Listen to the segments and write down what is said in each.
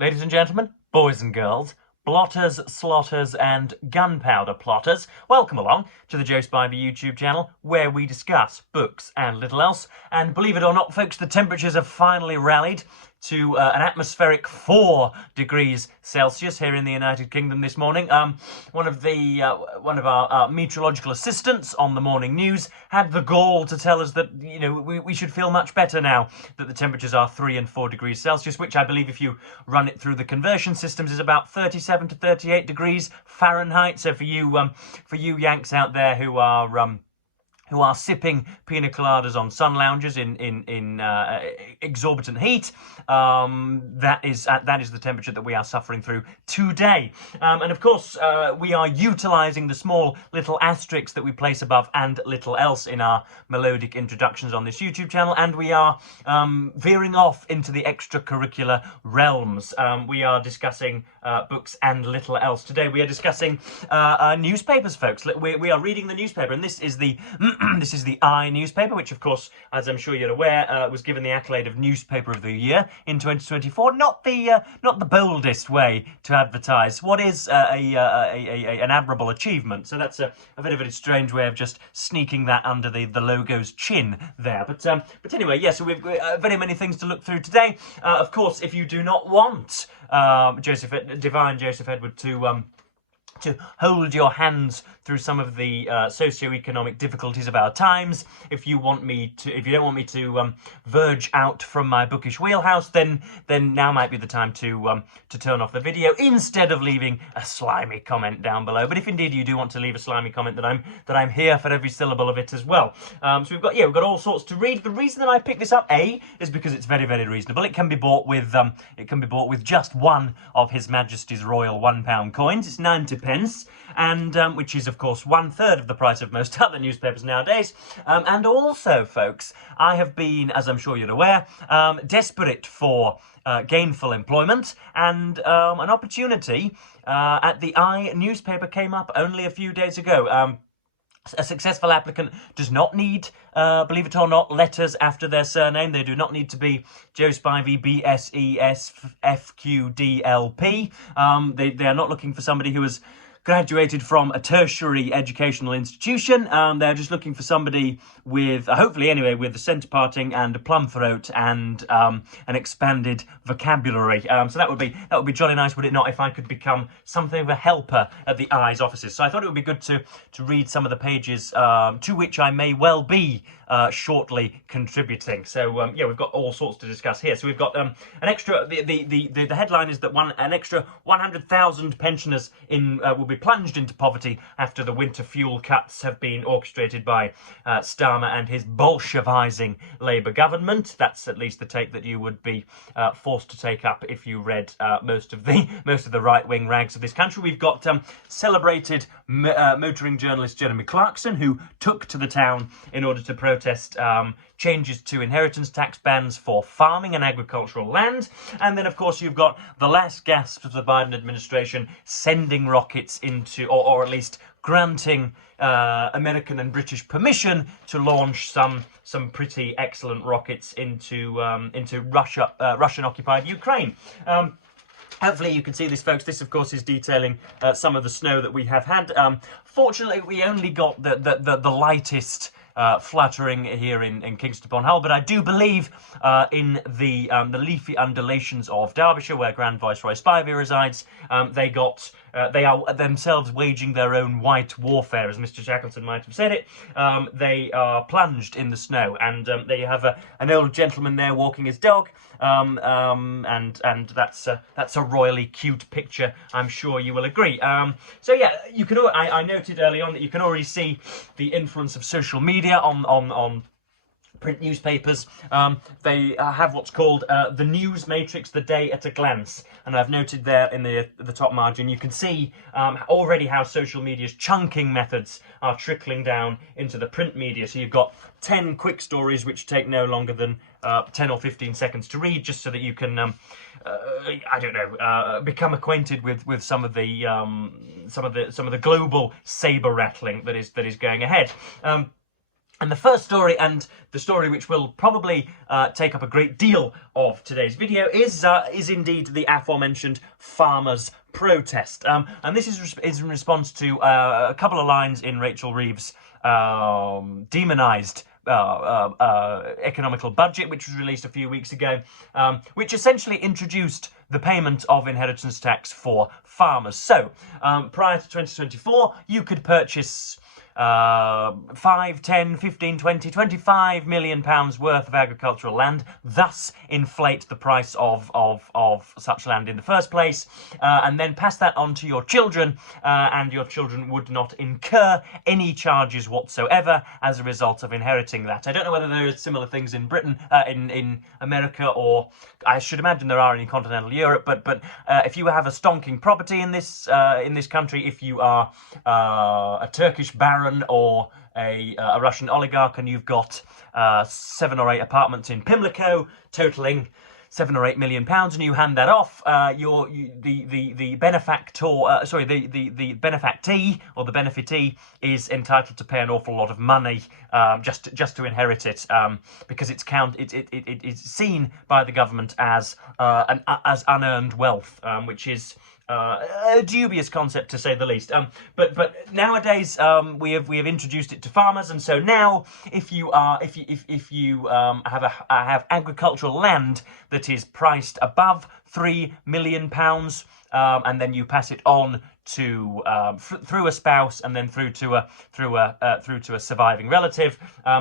Ladies and gentlemen, boys and girls, blotters, slotters, and gunpowder plotters, welcome along to the Joe Spivey YouTube channel, where we discuss books and little else. And believe it or not, folks, the temperatures have finally rallied to an atmospheric 4 degrees Celsius here in the United Kingdom this morning. One of our meteorological assistants on the morning news had the gall to tell us that we should feel much better now that the temperatures are 3 and 4 degrees Celsius, which I believe, if you run it through the conversion systems, is about 37 to 38 degrees Fahrenheit. So for you Yanks out there who are sipping pina coladas on sun lounges in exorbitant heat, that is the temperature that we are suffering through today. And of course, we are utilising the small little asterisks that we place above "and little else" in our melodic introductions on this YouTube channel, and we are veering off into the extracurricular realms. We are discussing books and little else. Today we are discussing newspapers, folks. We are reading the newspaper, and this is the this is the I newspaper, which, of course, as I'm sure you're aware, was given the accolade of Newspaper of the Year in 2024. Not the boldest way to advertise what is an admirable achievement. So that's a bit of a strange way of just sneaking that under the logo's chin there. But anyway, yeah. So we've very many things to look through today. Of course, if you do not want Divine Joseph Edward to hold your hands through some of the socio-economic difficulties of our times, if you don't want me to verge out from my bookish wheelhouse, then now might be the time to turn off the video instead of leaving a slimy comment down below. But if indeed you do want to leave a slimy comment, that I'm here for every syllable of it as well. So we've got all sorts to read. The reason that I picked this up, is because it's very, very reasonable. It can be bought with just one of His Majesty's Royal £1 coins. It's 90p, and which is, of course, 1/3 of the price of most other newspapers nowadays. And also, folks, I have been, as I'm sure you're aware, desperate for gainful employment, and an opportunity at the I newspaper came up only a few days ago. A successful applicant does not need, believe it or not, letters after their surname. They do not need to be Joe Spivey, BSES, FQDLP. They are not looking for somebody who has graduated from a tertiary educational institution. They're just looking for somebody with, hopefully anyway, with a centre parting and a plum throat and an expanded vocabulary. So that would be jolly nice, would it not, if I could become something of a helper at the I's offices. So I thought it would be good to read some of the pages to which I may well be shortly contributing. So we've got all sorts to discuss here. So we've got an extra. The headline is that an extra 100,000 pensioners will be plunged into poverty after the winter fuel cuts have been orchestrated by Starmer and his Bolshevising Labour government. That's at least the take that you would be forced to take up if you read most of the right-wing rags of this country. We've got celebrated motoring journalist Jeremy Clarkson, who took to the town in order to protest changes to inheritance tax bans for farming and agricultural land. And then, of course, you've got the last gasps of the Biden administration sending rockets into, or at least granting American and British permission to launch some pretty excellent rockets into Russian-occupied Ukraine. Hopefully you can see this, folks. This, of course, is detailing some of the snow that we have had. Fortunately, we only got the lightest fluttering here in Kingston upon Hull, but I do believe in the leafy undulations of Derbyshire, where Grand Viceroy Spivey resides, they are themselves waging their own white warfare, as Mr. Shackleton might have said it. They are plunged in the snow, and they have an old gentleman there walking his dog, and that's a royally cute picture. I'm sure you will agree. So yeah, you can. I noted early on that you can already see the influence of social media on print newspapers. They have what's called the news matrix, the day at a glance, and I've noted there in the top margin you can see already how social media's chunking methods are trickling down into the print media. So you've got 10 quick stories which take no longer than 10 or 15 seconds to read, just so that you can become acquainted with some of the global saber rattling that is going ahead. And the first story, and the story which will probably take up a great deal of today's video, is indeed the aforementioned farmers' protest. And this is in response to a couple of lines in Rachel Reeves' demonised economical budget, which was released a few weeks ago, which essentially introduced the payment of inheritance tax for farmers. So, prior to 2024, you could purchase 5, 10, 15, 20, 25 million pounds worth of agricultural land, thus inflate the price of such land in the first place, and then pass that on to your children, and your children would not incur any charges whatsoever as a result of inheriting that. I don't know whether there are similar things in Britain, in America, or I should imagine there are in continental Europe, but if you have a stonking property in this country, if you are a Turkish baron or a Russian oligarch, and you've got 7 or 8 apartments in Pimlico totaling £7 or £8 million, and you hand that off, the benefactee or the benefitee is entitled to pay an awful lot of money just to inherit it, because it's seen by the government as unearned wealth, which is a dubious concept, to say the least. But nowadays we have introduced it to farmers, and so now if you have agricultural land that is priced above £3 million, and then you pass it on to through a spouse and then through to a surviving relative,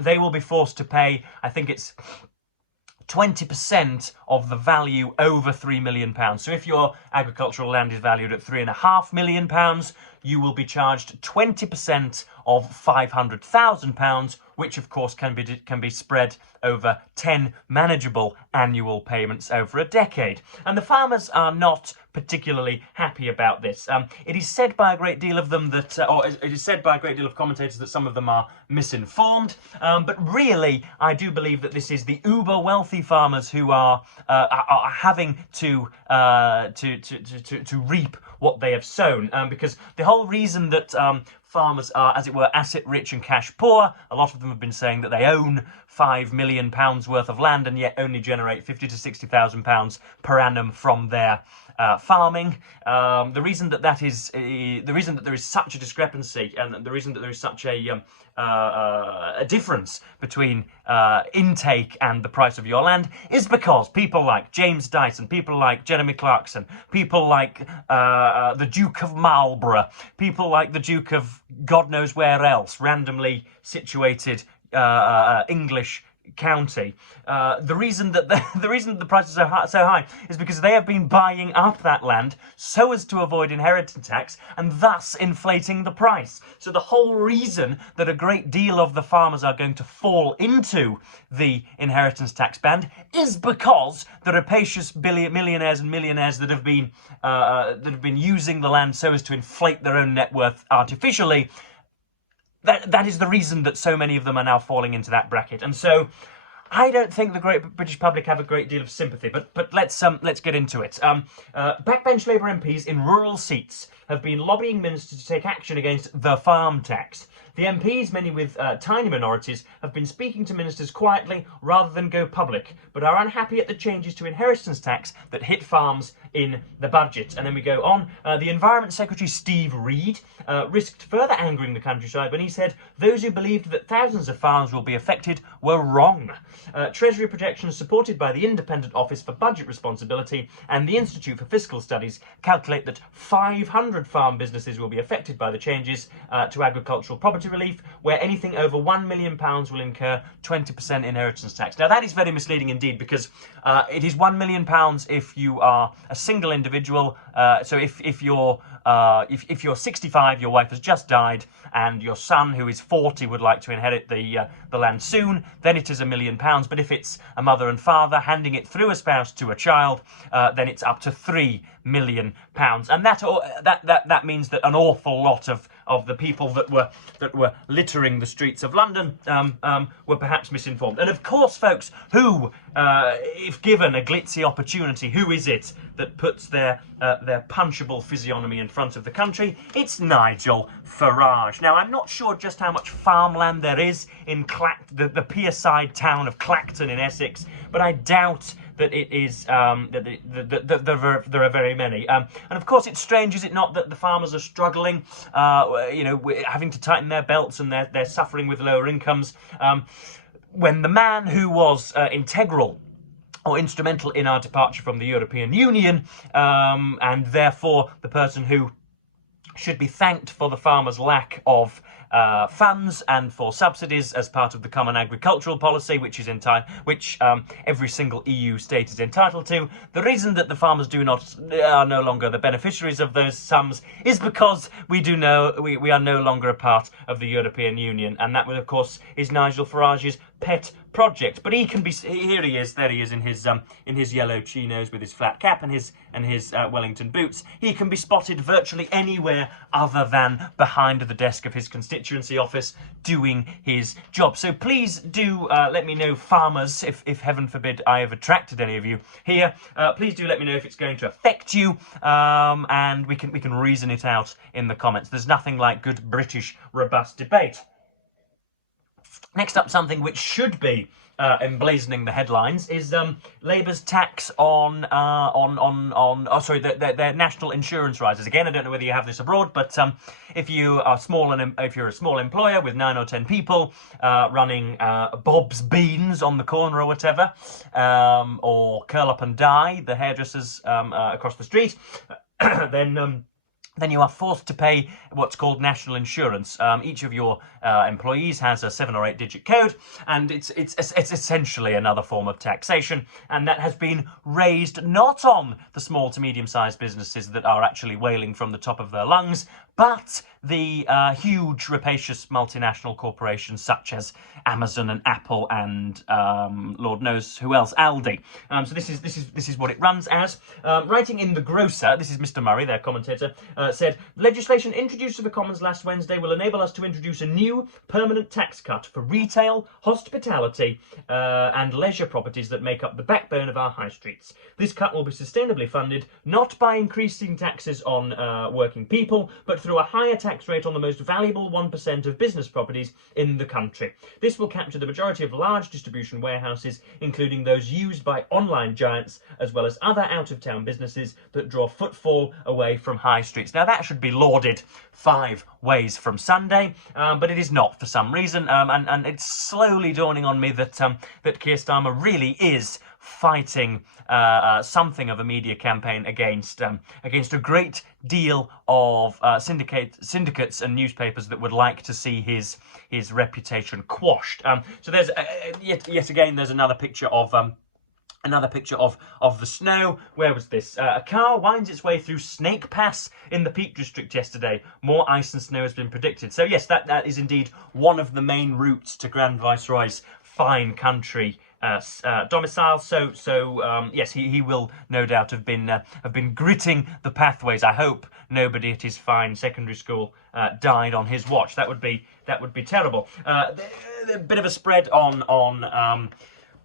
they will be forced to pay, I think it's 20% of the value over £3 million. So if your agricultural land is valued at £3.5 million, you will be charged 20% of £500,000, which of course can be spread over 10 manageable annual payments over a decade. And the farmers are not particularly happy about this. It is said by a great deal of them that, or it is said by a great deal of commentators that some of them are misinformed. But really, I do believe that this is the uber wealthy farmers who are having to reap what they have sown, because the whole reason that farmers are, as it were, asset rich and cash poor, a lot of them have been saying that they own £5 million worth of land and yet only generate £50,000 to £60,000 per annum from their farming. The reason that there is such a discrepancy, and the reason that there is such a difference between intake and the price of your land is because people like James Dyson, people like Jeremy Clarkson, people like the Duke of Marlborough, people like the Duke of God knows where else, randomly situated English county. The reason that the prices are so high is because they have been buying up that land so as to avoid inheritance tax, and thus inflating the price. So the whole reason that a great deal of the farmers are going to fall into the inheritance tax band is because the rapacious millionaires and millionaires that have been using the land so as to inflate their own net worth artificially. That is the reason that so many of them are now falling into that bracket. And so I don't think the great British public have a great deal of sympathy, but let's get into it. Backbench Labour MPs in rural seats have been lobbying ministers to take action against the farm tax. The MPs, many with tiny minorities, have been speaking to ministers quietly rather than go public, but are unhappy at the changes to inheritance tax that hit farms in the budget. And then we go on. The Environment Secretary, Steve Reed, risked further angering the countryside when he said those who believed that thousands of farms will be affected were wrong. Treasury projections supported by the Independent Office for Budget Responsibility and the Institute for Fiscal Studies calculate that 500 farm businesses will be affected by the changes to agricultural property relief, where anything over £1 million will incur 20% inheritance tax. Now that is very misleading indeed, because it is £1 million if you are a single individual. So if you're 65, your wife has just died, and your son, who is 40, would like to inherit the land soon, then it is £1 million. But if it's a mother and father handing it through a spouse to a child, then it's up to £3 million. And that means that an awful lot of of the people that were littering the streets of London were perhaps misinformed. And of course, folks, who, if given a glitzy opportunity, who is it that puts their punchable physiognomy in front of the country? It's Nigel Farage. Now, I'm not sure just how much farmland there is in the pierside town of Clacton in Essex, but I doubt that it is that there are very many. And of course, it's strange, is it not, that the farmers are struggling, having to tighten their belts, and they're suffering with lower incomes, when the man who was integral or instrumental in our departure from the European Union, and therefore the person who should be thanked for the farmers' lack of funds and for subsidies as part of the Common Agricultural Policy, which every single EU state is entitled to. The reason that the farmers are no longer the beneficiaries of those sums is because we are no longer a part of the European Union, and that, of course, is Nigel Farage's pet project. But he can be, here he is, there he is in his yellow chinos with his flat cap and his Wellington boots. He can be spotted virtually anywhere other than behind the desk of his constituency office doing his job. So please do let me know, farmers, if heaven forbid I have attracted any of you here, please do let me know if it's going to affect you, and we can reason it out in the comments. There's nothing like good British robust debate. Next up, something which should be emblazoning the headlines is Labour's tax on their national insurance rises. Again, I don't know whether you have this abroad, but if you're a small employer with 9 or 10 people running Bob's Beans on the corner or whatever, or Curl Up and Die, the hairdressers across the street, then you are forced to pay what's called national insurance. Each of your employees has a 7 or 8 digit code, and it's essentially another form of taxation, and that has been raised not on the small to medium-sized businesses that are actually wailing from the top of their lungs, but the huge rapacious multinational corporations such as Amazon and Apple and Lord knows who else, Aldi. So this is what it runs as. Writing in The Grocer, this is Mr. Murray, their commentator, said, legislation introduced to the Commons last Wednesday will enable us to introduce a new permanent tax cut for retail, hospitality and leisure properties that make up the backbone of our high streets. This cut will be sustainably funded not by increasing taxes on working people, but through a higher tax rate on the most valuable 1% of business properties in the country. This will capture the majority of large distribution warehouses, including those used by online giants, as well as other out-of-town businesses that draw footfall away from high streets. Now, that should be lauded 5 ways from Sunday, but it is not for some reason, and it's slowly dawning on me that Keir Starmer really is fighting something of a media campaign against a great deal of syndicates and newspapers that would like to see his reputation quashed. So there's yet again there's another picture of the snow. Where was this? A car winds its way through Snake Pass in the Peak District yesterday. More ice and snow has been predicted. So yes, that is indeed one of the main routes to Grand Viceroy's fine country domicile. So yes, he will no doubt have been gritting the pathways. I hope nobody at his fine secondary school died on his watch. That would be terrible. A bit of a spread on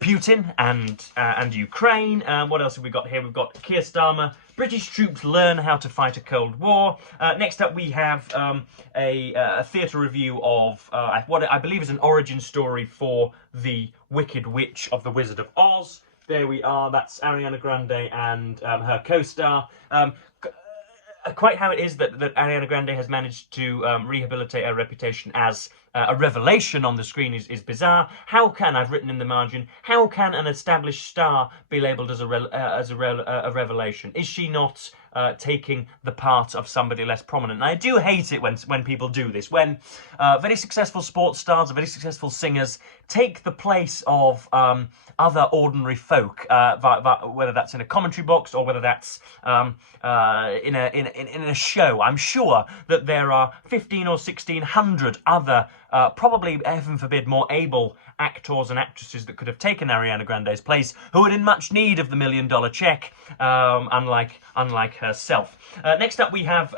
Putin and Ukraine. What else have we got here? We've got Keir Starmer. British troops learn how to fight a Cold War. Next up, we have a theatre review of what I believe is an origin story for the Wicked Witch of the Wizard of Oz. There we are. That's Ariana Grande and her co-star. Quite how it is that Ariana Grande has managed to rehabilitate her reputation as a revelation on the screen is bizarre. How can, I've written in the margin, how can an established star be labelled as a revelation? Is she not taking the part of somebody less prominent? And I do hate it when people do this, when very successful sports stars, very successful singers take the place of other ordinary folk, whether that's in a commentary box or whether that's in a show. I'm sure that there are 15 or 1600 other probably, heaven forbid, more able actors and actresses that could have taken Ariana Grande's place, who are in much need of the $1 million check, unlike herself. Next up, we have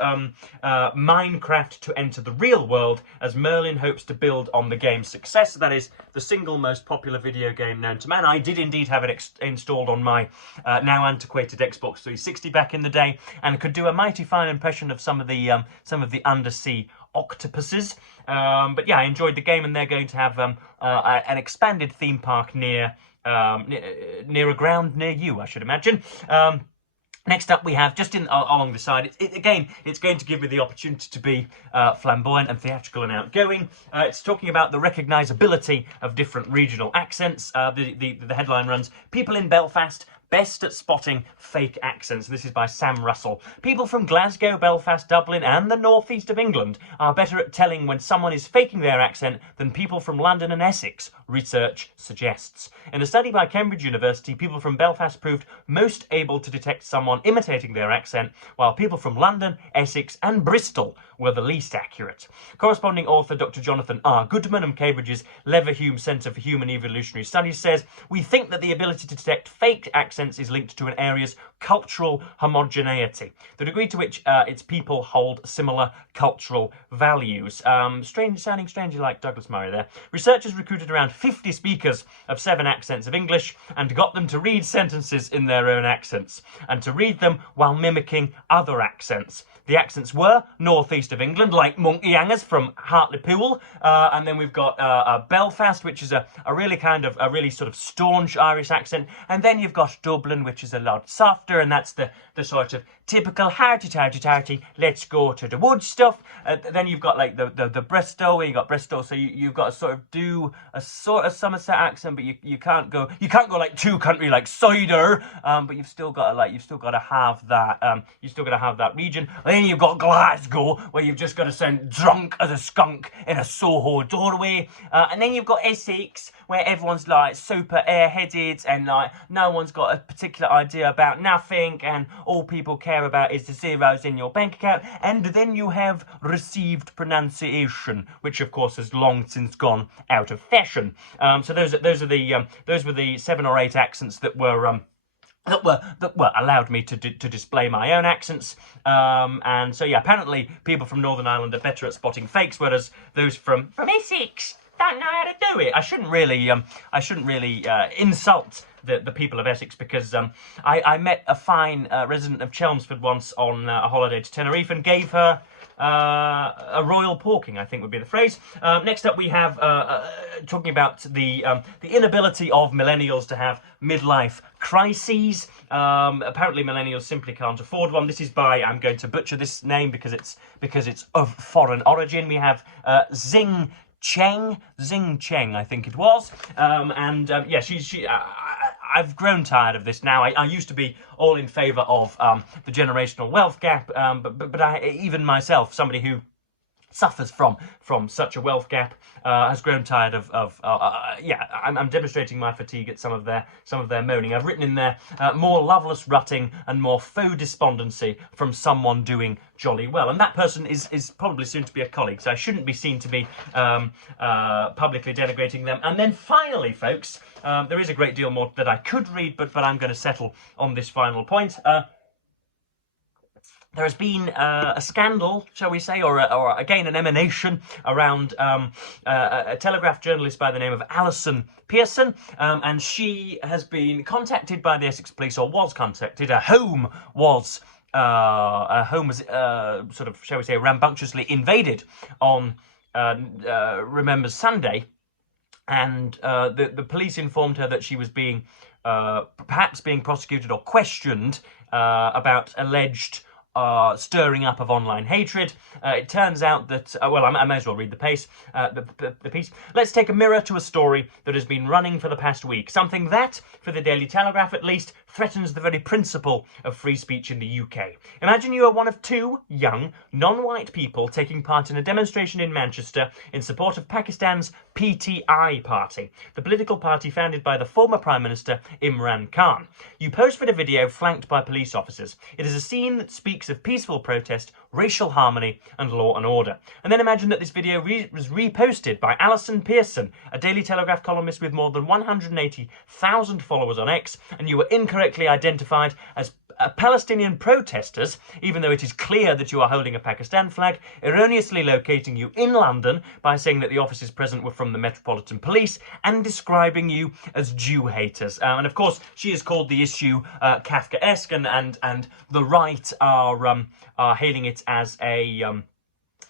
Minecraft to enter the real world as Merlin hopes to build on the game's success. That is the single most popular video game known to man. I did indeed have it installed on my now antiquated Xbox 360 back in the day, and could do a mighty fine impression of some of the undersea octopuses. But yeah, I enjoyed the game, and they're going to have an expanded theme park near a ground near you, I should imagine. Next up, we have, just along the side, it's going to give me the opportunity to be flamboyant and theatrical and outgoing. It's talking about the recognisability of different regional accents. The headline runs, "People in Belfast best at spotting fake accents." This is by Sam Russell. "People from Glasgow, Belfast, Dublin and the northeast of England are better at telling when someone is faking their accent than people from London and Essex, research suggests. In a study by Cambridge University, people from Belfast proved most able to detect someone imitating their accent, while people from London, Essex and Bristol were the least accurate." Corresponding author Dr. Jonathan R. Goodman of Cambridge's Leverhulme Centre for Human Evolutionary Studies says, "We think that the ability to detect fake accents is linked to an area's cultural homogeneity, the degree to which its people hold similar cultural values." Sounding strangely like Douglas Murray there. "Researchers recruited around 50 speakers of 7 accents of English and got them to read sentences in their own accents, and to read them while mimicking other accents. The accents were northeast of England, like Monkey Hangers from Hartlepool, and then we've got Belfast, which is a really sort of staunch Irish accent, and then you've got Dublin, which is a lot softer, and that's the sort of typical hearty, let's go to the woods stuff. Then you've got like the Bristol, where you got Bristol, so you've got to sort of do a sort of Somerset accent, but you can't go like too country like cider, but you've still got to have that region. And then you've got Glasgow, where you've just got to sound drunk as a skunk in a Soho doorway, and then you've got Essex, where everyone's like super airheaded and like no one's got a particular idea about nothing, and all people care about is the zeros in your bank account. And then you have received pronunciation, which of course has long since gone out of fashion. So those were the 7 or 8 accents that were allowed me to display my own accents, and so yeah, apparently people from Northern Ireland are better at spotting fakes, whereas those from Essex don't know how to do it. I shouldn't really insult the people of Essex, because I met a fine resident of Chelmsford once on a holiday to Tenerife and gave her a royal porking, I think would be the phrase. Next up, we have talking about the inability of millennials to have midlife crises. Apparently, millennials simply can't afford one. This is by, I'm going to butcher this name because it's of foreign origin. We have Xing Cheng, I think it was, yeah, I've grown tired of this now. I used to be all in favour of the generational wealth gap, but even myself, somebody who suffers from such a wealth gap, has grown tired of I'm demonstrating my fatigue at some of their moaning. I've written in there more loveless rutting and more faux despondency from someone doing jolly well, and that person is probably soon to be a colleague, so I shouldn't be seen to be publicly denigrating them. And then finally, folks, there is a great deal more that I could read, but I'm going to settle on this final point. There has been a scandal, shall we say, or again an emanation around a Telegraph journalist by the name of Alison Pearson, and she has been contacted by the Essex Police, or was contacted. Her home was sort of, shall we say, rambunctiously invaded on Remember Sunday, and the police informed her that she was perhaps being prosecuted or questioned about alleged stirring up of online hatred. It turns out that, I may as well read the piece. Let's take a mirror to a story that has been running for the past week. Something that, for the Daily Telegraph at least, threatens the very principle of free speech in the UK. Imagine you are one of 2 young, non-white people taking part in a demonstration in Manchester in support of Pakistan's PTI party, the political party founded by the former Prime Minister Imran Khan. You pose for the video flanked by police officers. It is a scene that speaks of peaceful protest racial harmony and law and order. And then imagine that this video was reposted by Alison Pearson, a Daily Telegraph columnist with more than 180,000 followers on X, and you were incorrectly identified as Palestinian protesters, even though it is clear that you are holding a Pakistan flag, erroneously locating you in London by saying that the officers present were from the Metropolitan Police, and describing you as Jew haters. And of course, she has called the issue Kafkaesque, and the right are hailing it as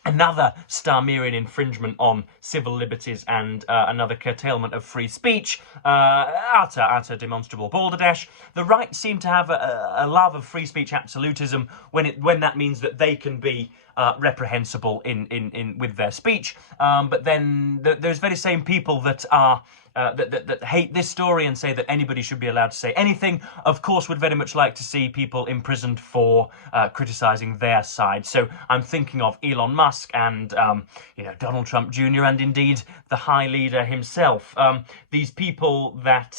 another Starmerian infringement on civil liberties and another curtailment of free speech. Utter demonstrable balderdash. The right seem to have a love of free speech absolutism when that means that they can be reprehensible in with their speech. But then those very same people that are that hate this story and say that anybody should be allowed to say anything, of course, would very much like to see people imprisoned for criticising their side. So I'm thinking of Elon Musk and Donald Trump Jr. and indeed the High Leader himself. These people that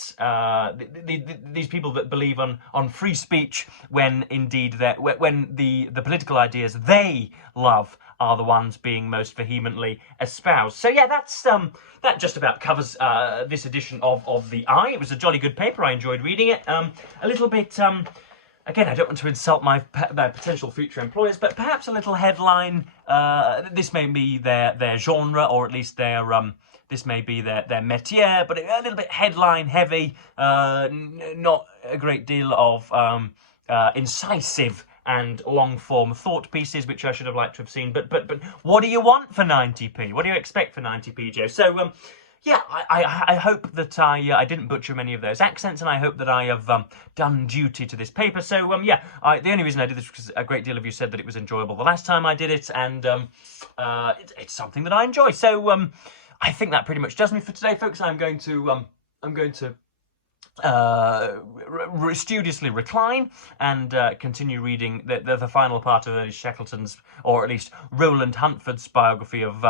these people that believe on free speech when indeed when the political ideas they love are the ones being most vehemently espoused. So yeah, that just about covers this edition of The Eye. It was a jolly good paper. I enjoyed reading it. A little bit, again, I don't want to insult my potential future employers, but perhaps a little headline. This may be their genre, or at least this may be their métier, but a little bit headline heavy. Not a great deal of incisive and long-form thought pieces, which I should have liked to have seen. But what do you want for 90p? What do you expect for 90p, Joe? So, yeah, I hope that I didn't butcher many of those accents, and I hope that I have done duty to this paper. So, yeah, the only reason I did this was because a great deal of you said that it was enjoyable the last time I did it, and it's something that I enjoy. So, I think that pretty much does me for today, folks. I'm going to studiously recline and continue reading the final part of Ernest Shackleton's, or at least Roland Huntford's biography of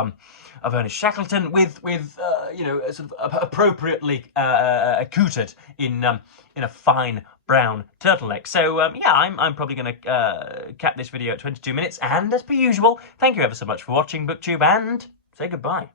Ernest Shackleton, with sort of appropriately accoutered in a fine brown turtleneck. So yeah, I'm probably going to cap this video at 22 minutes, and as per usual, thank you ever so much for watching BookTube, and say goodbye.